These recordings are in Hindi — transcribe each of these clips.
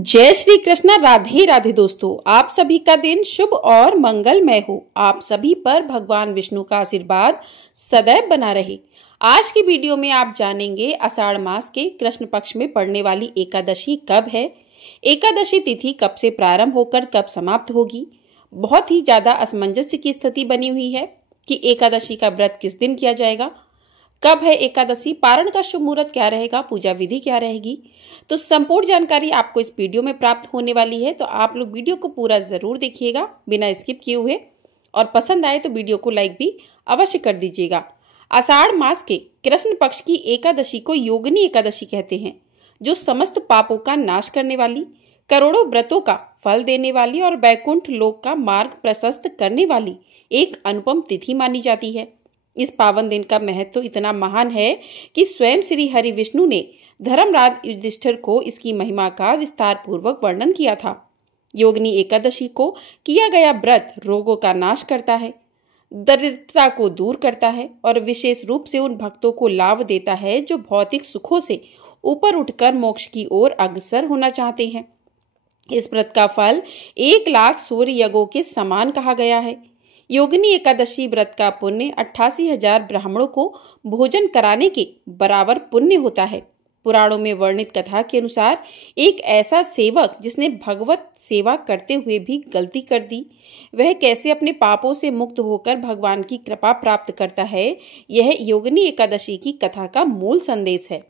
जय श्री कृष्ण। राधे राधे दोस्तों, आप सभी का दिन शुभ और मंगलमय हो। आप सभी पर भगवान विष्णु का आशीर्वाद सदैव बना रहे। आज की वीडियो में आप जानेंगे आषाढ़ मास के कृष्ण पक्ष में पड़ने वाली एकादशी कब है, एकादशी तिथि कब से प्रारंभ होकर कब समाप्त होगी। बहुत ही ज्यादा असमंजस्य की स्थिति बनी हुई है कि एकादशी का व्रत किस दिन किया जाएगा, कब है एकादशी, पारण का शुभ मुहूर्त क्या रहेगा, पूजा विधि क्या रहेगी। तो संपूर्ण जानकारी आपको इस वीडियो में प्राप्त होने वाली है, तो आप लोग वीडियो को पूरा जरूर देखिएगा बिना स्किप किए हुए, और पसंद आए तो वीडियो को लाइक भी अवश्य कर दीजिएगा। आषाढ़ मास के कृष्ण पक्ष की एकादशी को योगिनी एकादशी कहते हैं, जो समस्त पापों का नाश करने वाली, करोड़ों व्रतों का फल देने वाली और वैकुंठ लोक का मार्ग प्रशस्त करने वाली एक अनुपम तिथि मानी जाती है। इस पावन दिन का महत्व तो इतना महान है कि स्वयं श्री हरि विष्णु ने धर्मराज युधिष्ठिर को इसकी महिमा का विस्तार पूर्वक वर्णन किया था। योगिनी एकादशी को किया गया व्रत रोगों का नाश करता है, दरिद्रता को दूर करता है और विशेष रूप से उन भक्तों को लाभ देता है जो भौतिक सुखों से ऊपर उठकर मोक्ष की ओर अग्रसर होना चाहते हैं। इस व्रत का फल 1,00,000 सूर्य यज्ञों के समान कहा गया है। योगिनी एकादशी व्रत का पुण्य 88,000 ब्राह्मणों को भोजन कराने के बराबर पुण्य होता है। पुराणों में वर्णित कथा के अनुसार एक ऐसा सेवक जिसने भगवत सेवा करते हुए भी गलती कर दी, वह कैसे अपने पापों से मुक्त होकर भगवान की कृपा प्राप्त करता है, यह योगिनी एकादशी की कथा का मूल संदेश है।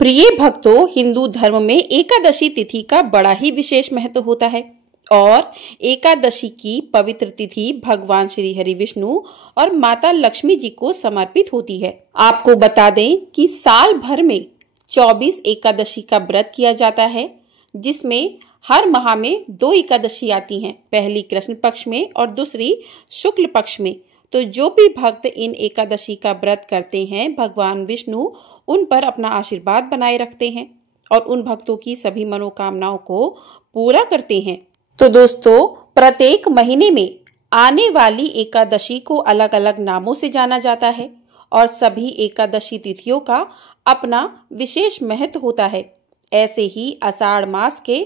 प्रिय भक्तों, हिंदू धर्म में एकादशी तिथि का बड़ा ही विशेष महत्व होता है और एकादशी की पवित्र तिथि भगवान श्री हरि विष्णु और माता लक्ष्मी जी को समर्पित होती है। आपको बता दें कि साल भर में 24 एकादशी का व्रत किया जाता है, जिसमें हर माह में 2 एकादशी आती हैं, पहली कृष्ण पक्ष में और दूसरी शुक्ल पक्ष में। तो जो भी भक्त इन एकादशी का व्रत करते हैं, भगवान विष्णु उन पर अपना आशीर्वाद बनाए रखते हैं और उन भक्तों की सभी मनोकामनाओं को पूरा करते हैं। तो दोस्तों, प्रत्येक महीने में आने वाली एकादशी को अलग अलग नामों से जाना जाता है और सभी एकादशी तिथियों का अपना विशेष महत्व होता है। ऐसे ही आषाढ़ मास के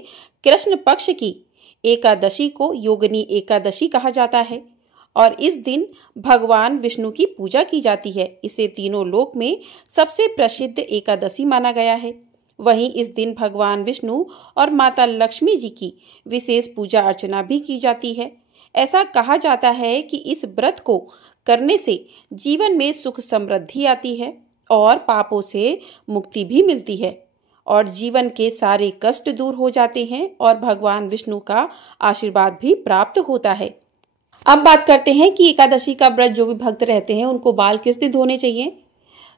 कृष्ण पक्ष की एकादशी को योगिनी एकादशी कहा जाता है और इस दिन भगवान विष्णु की पूजा की जाती है। इसे तीनों लोक में सबसे प्रसिद्ध एकादशी माना गया है। वहीं इस दिन भगवान विष्णु और माता लक्ष्मी जी की विशेष पूजा अर्चना भी की जाती है। ऐसा कहा जाता है कि इस व्रत को करने से जीवन में सुख समृद्धि आती है और पापों से मुक्ति भी मिलती है और जीवन के सारे कष्ट दूर हो जाते हैं और भगवान विष्णु का आशीर्वाद भी प्राप्त होता है। अब बात करते हैं कि एकादशी का व्रत जो भी भक्त रहते हैं उनको बाल किस दिन धोने चाहिए।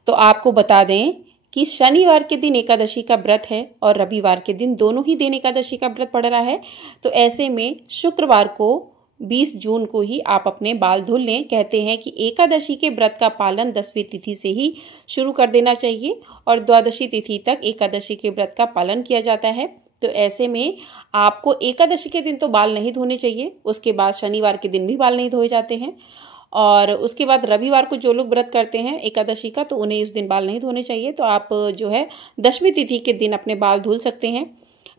तो आपको बता दें कि शनिवार के दिन एकादशी का व्रत है और रविवार के दिन दोनों ही दिन एकादशी का व्रत पड़ रहा है। तो ऐसे में शुक्रवार को 20 जून को ही आप अपने बाल धुल लें। कहते हैं कि एकादशी के व्रत का पालन 10वीं तिथि से ही शुरू कर देना चाहिए और द्वादशी तिथि तक एकादशी के व्रत का पालन किया जाता है। तो ऐसे में आपको एकादशी के दिन तो बाल नहीं धोने चाहिए, उसके बाद शनिवार के दिन भी बाल नहीं धोए जाते हैं और उसके बाद रविवार को जो लोग व्रत करते हैं एकादशी का, तो उन्हें उस दिन बाल नहीं धोने चाहिए। तो आप जो है 10वीं तिथि के दिन अपने बाल धुल सकते हैं।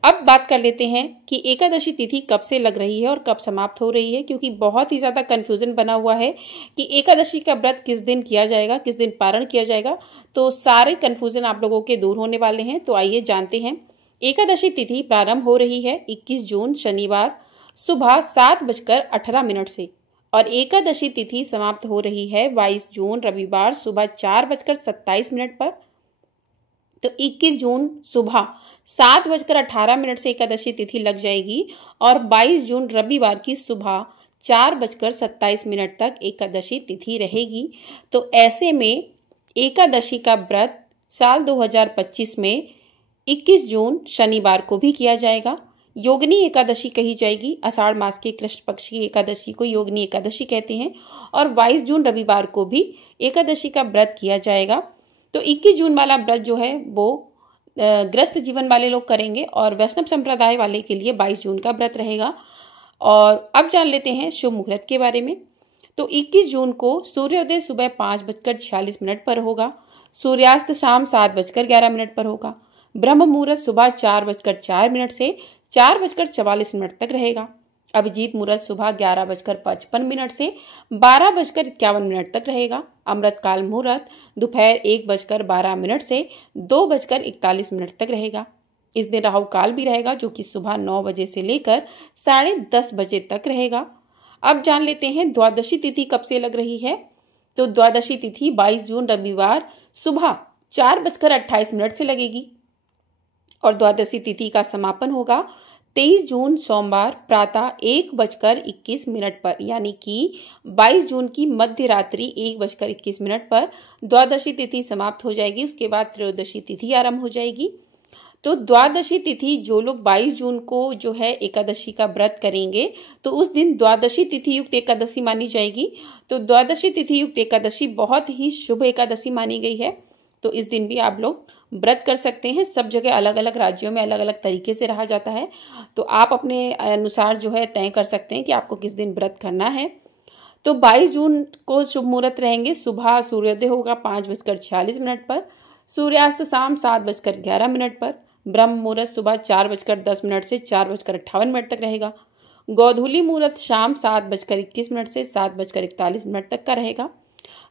अब बात कर लेते हैं कि एकादशी तिथि कब से लग रही है और कब समाप्त हो रही है, क्योंकि बहुत ही ज़्यादा कन्फ्यूजन बना हुआ है कि एकादशी का व्रत किस दिन किया जाएगा, किस दिन पारण किया जाएगा। तो सारे कन्फ्यूजन आप लोगों के दूर होने वाले हैं। तो आइए जानते हैं। एकादशी तिथि प्रारंभ हो रही है 21 जून शनिवार सुबह 7:18 से और एकादशी तिथि समाप्त हो रही है 22 जून रविवार सुबह 4:27 पर। तो 21 जून सुबह 7:18 से एकादशी तिथि लग जाएगी और 22 जून रविवार की सुबह 4:27 तक एकादशी तिथि रहेगी। तो ऐसे में एकादशी का व्रत साल 2025 में 21 जून शनिवार को भी किया जाएगा। योगिनी एकादशी कही जाएगी। आषाढ़ मास के कृष्ण पक्ष की एकादशी को योगिनी एकादशी कहते हैं और 22 जून रविवार को भी एकादशी का व्रत किया जाएगा। तो 21 जून वाला व्रत जो है वो ग्रस्त जीवन वाले लोग करेंगे और वैष्णव संप्रदाय वाले के लिए 22 जून का व्रत रहेगा। और अब जान लेते हैं शुभ मुहूर्त के बारे में। तो 21 जून को सूर्योदय सुबह 5:46 पर होगा, सूर्यास्त शाम 7:11 पर होगा, ब्रह्म मुहूर्त सुबह 4:04 से 4:44 तक रहेगा। अभिजीत मुहूर्त सुबह 11:55 से 12:51 तक रहेगा। अमृतकाल मुहूर्त दोपहर 1:12 से 2:41 तक रहेगा। इस दिन राहु काल भी रहेगा जो कि सुबह 9 बजे से लेकर 10:30 बजे तक रहेगा। अब जान लेते हैं द्वादशी तिथि कब से लग रही है। तो द्वादशी तिथि 22 जून रविवार सुबह 4:28 से लगेगी और द्वादशी तिथि का समापन होगा 23 जून सोमवार प्रातः 1:21 पर, यानी कि 22 जून की मध्य रात्रि 1:21 पर द्वादशी तिथि समाप्त हो जाएगी। उसके बाद त्रयोदशी तिथि आरंभ हो जाएगी। तो द्वादशी तिथि जो लोग 22 जून को जो है एकादशी का व्रत करेंगे तो उस दिन द्वादशी तिथि युक्त एकादशी मानी जाएगी। तो द्वादशी तिथि युक्त एकादशी बहुत ही शुभ एकादशी मानी गई है। तो इस दिन भी आप लोग व्रत कर सकते हैं। सब जगह अलग अलग राज्यों में अलग अलग तरीके से रहा जाता है, तो आप अपने अनुसार जो है तय कर सकते हैं कि आपको किस दिन व्रत करना है। तो 22 जून को शुभ मुहूर्त रहेंगे। सुबह सूर्योदय होगा 5:46 पर, सूर्यास्त शाम 7:11 पर, ब्रह्म मुहूर्त सुबह 4:10 से 4:58 तक रहेगा। गोधूली मुहूर्त शाम 7:21 से 7:41 तक का रहेगा।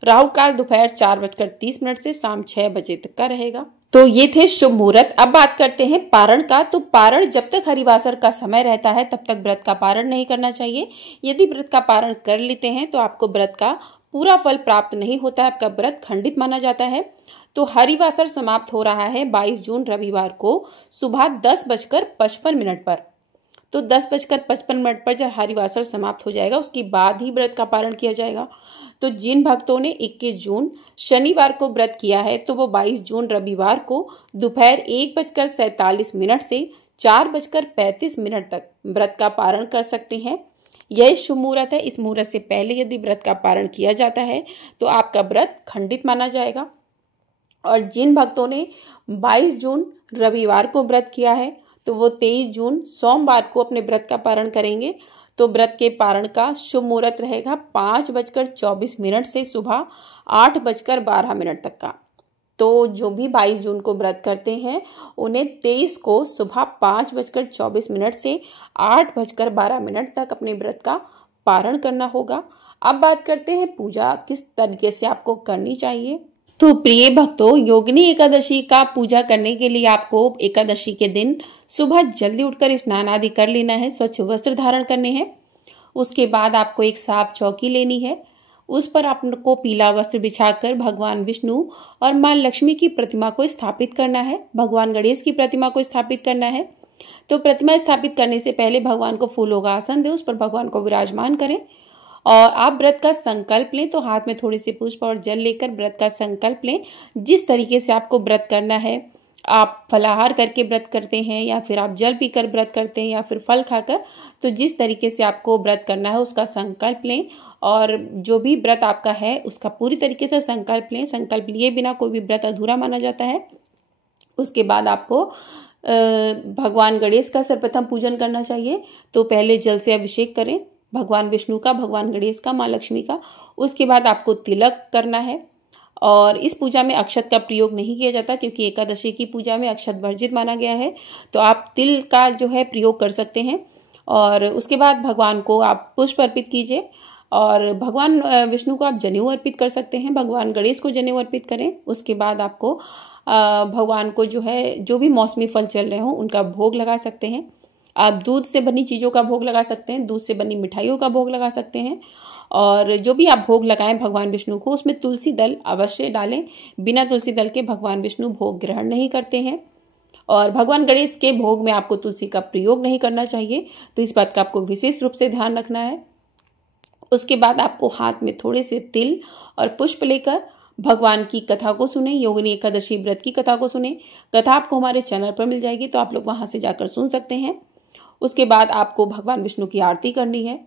राहु काल दोपहर 4:30 से शाम 6 बजे तक का रहेगा। तो ये थे शुभ मुहूर्त। अब बात करते हैं पारण का। तो पारण जब तक हरिवासर का समय रहता है तब तक व्रत का पारण नहीं करना चाहिए। यदि व्रत का पारण कर लेते हैं तो आपको व्रत का पूरा फल प्राप्त नहीं होता है, आपका व्रत खंडित माना जाता है। तो हरिवासर समाप्त हो रहा है 22 जून रविवार को सुबह 10:55 पर। तो 10:55 पर जब हरिवासर समाप्त हो जाएगा उसके बाद ही व्रत का पारण किया जाएगा। तो जिन भक्तों ने 21 जून शनिवार को व्रत किया है तो वो 22 जून रविवार को दोपहर 1:47 से 4:35 तक व्रत का पारण कर सकते हैं। यह शुभ मुहूर्त है। इस मुहूर्त से पहले यदि व्रत का पारण किया जाता है तो आपका व्रत खंडित माना जाएगा। और जिन भक्तों ने 22 जून रविवार को व्रत किया है तो वो 23 जून सोमवार को अपने व्रत का पारण करेंगे। तो व्रत के पारण का शुभ मुहूर्त रहेगा 5:24 से सुबह 8:12 तक का। तो जो भी 22 जून को व्रत करते हैं उन्हें 23 को सुबह 5:24 से 8:12 तक अपने व्रत का पारण करना होगा। अब बात करते हैं पूजा किस तरीके से आपको करनी चाहिए। तो प्रिय भक्तों, योगिनी एकादशी का पूजा करने के लिए आपको एकादशी के दिन सुबह जल्दी उठकर स्नान आदि कर लेना है, स्वच्छ वस्त्र धारण करने हैं। उसके बाद आपको एक साफ चौकी लेनी है, उस पर आपको पीला वस्त्र बिछाकर भगवान विष्णु और मां लक्ष्मी की प्रतिमा को स्थापित करना है। भगवान गणेश की प्रतिमा को स्थापित करना है। तो प्रतिमा स्थापित करने से पहले भगवान को फूलों का आसन दें, उस पर भगवान को विराजमान करें और आप व्रत का संकल्प लें। तो हाथ में थोड़े से पुष्प और जल लेकर व्रत का संकल्प लें। जिस तरीके से आपको व्रत करना है, आप फलाहार करके व्रत करते हैं या फिर आप जल पीकर व्रत करते हैं या फिर फल खाकर, तो जिस तरीके से आपको व्रत करना है उसका संकल्प लें और जो भी व्रत आपका है उसका पूरी तरीके से संकल्प लें। संकल्प लिए बिना कोई भी व्रत अधूरा माना जाता है। उसके बाद आपको भगवान गणेश का सर्वप्रथम पूजन करना चाहिए। तो पहले जल से अभिषेक करें, भगवान विष्णु का, भगवान गणेश का, माँ लक्ष्मी का। उसके बाद आपको तिलक करना है और इस पूजा में अक्षत का प्रयोग नहीं किया जाता क्योंकि एकादशी की पूजा में अक्षत वर्जित माना गया है। तो आप तिल का जो है प्रयोग कर सकते हैं। और उसके बाद भगवान को आप पुष्प अर्पित कीजिए और भगवान विष्णु को आप जनेऊ अर्पित कर सकते हैं, भगवान गणेश को जनेऊ अर्पित करें। उसके बाद आपको भगवान को जो है जो भी मौसमी फल चल रहे हों उनका भोग लगा सकते हैं। आप दूध से बनी चीज़ों का भोग लगा सकते हैं, दूध से बनी मिठाइयों का भोग लगा सकते हैं। और जो भी आप भोग लगाएं भगवान विष्णु को उसमें तुलसी दल अवश्य डालें। बिना तुलसी दल के भगवान विष्णु भोग ग्रहण नहीं करते हैं। और भगवान गणेश के भोग में आपको तुलसी का प्रयोग नहीं करना चाहिए, तो इस बात का आपको विशेष रूप से ध्यान रखना है। उसके बाद आपको हाथ में थोड़े से तिल और पुष्प लेकर भगवान की कथा को सुने, योगिनी एकादशी व्रत की कथा को सुने। कथा आपको हमारे चैनल पर मिल जाएगी, तो आप लोग वहां से जाकर सुन सकते हैं। उसके बाद आपको भगवान विष्णु की आरती करनी है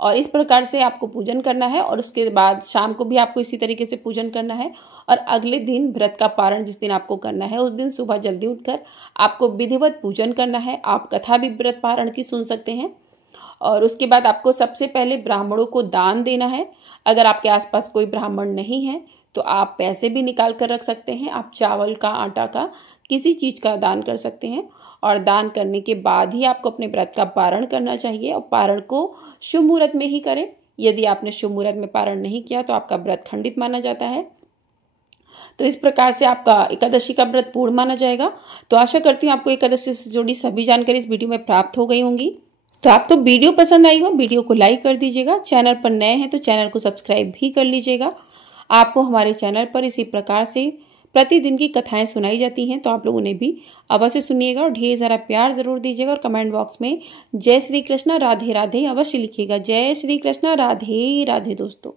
और इस प्रकार से आपको पूजन करना है। और उसके बाद शाम को भी आपको इसी तरीके से पूजन करना है। और अगले दिन व्रत का पारण जिस दिन आपको करना है उस दिन सुबह जल्दी उठकर आपको विधिवत पूजन करना है। आप कथा भी व्रत पारण की सुन सकते हैं। और उसके बाद आपको सबसे पहले ब्राह्मणों को दान देना है। अगर आपके आसपास कोई ब्राह्मण नहीं है तो आप पैसे भी निकाल कर रख सकते हैं। आप चावल का, आटा का, किसी चीज़ का दान कर सकते हैं। और दान करने के बाद ही आपको अपने व्रत का पारण करना चाहिए और पारण को शुभ मुहूर्त में ही करें। यदि आपने शुभ मुहूर्त में पारण नहीं किया तो आपका व्रत खंडित माना जाता है। तो इस प्रकार से आपका एकादशी का व्रत पूर्ण माना जाएगा। तो आशा करती हूँ आपको एकादशी से जुड़ी सभी जानकारी इस वीडियो में प्राप्त हो गई होंगी। तो आपको वीडियो पसंद आई हो, वीडियो को लाइक कर दीजिएगा। चैनल पर नए हैं तो चैनल को सब्सक्राइब भी कर लीजिएगा। आपको हमारे चैनल पर इसी प्रकार से प्रतिदिन की कथाएं सुनाई जाती हैं, तो आप लोग उन्हें भी अवश्य सुनिएगा और ढेर सारा प्यार जरूर दीजिएगा। और कमेंट बॉक्स में जय श्री कृष्णा राधे राधे अवश्य लिखिएगा। जय श्री कृष्णा राधे राधे दोस्तों।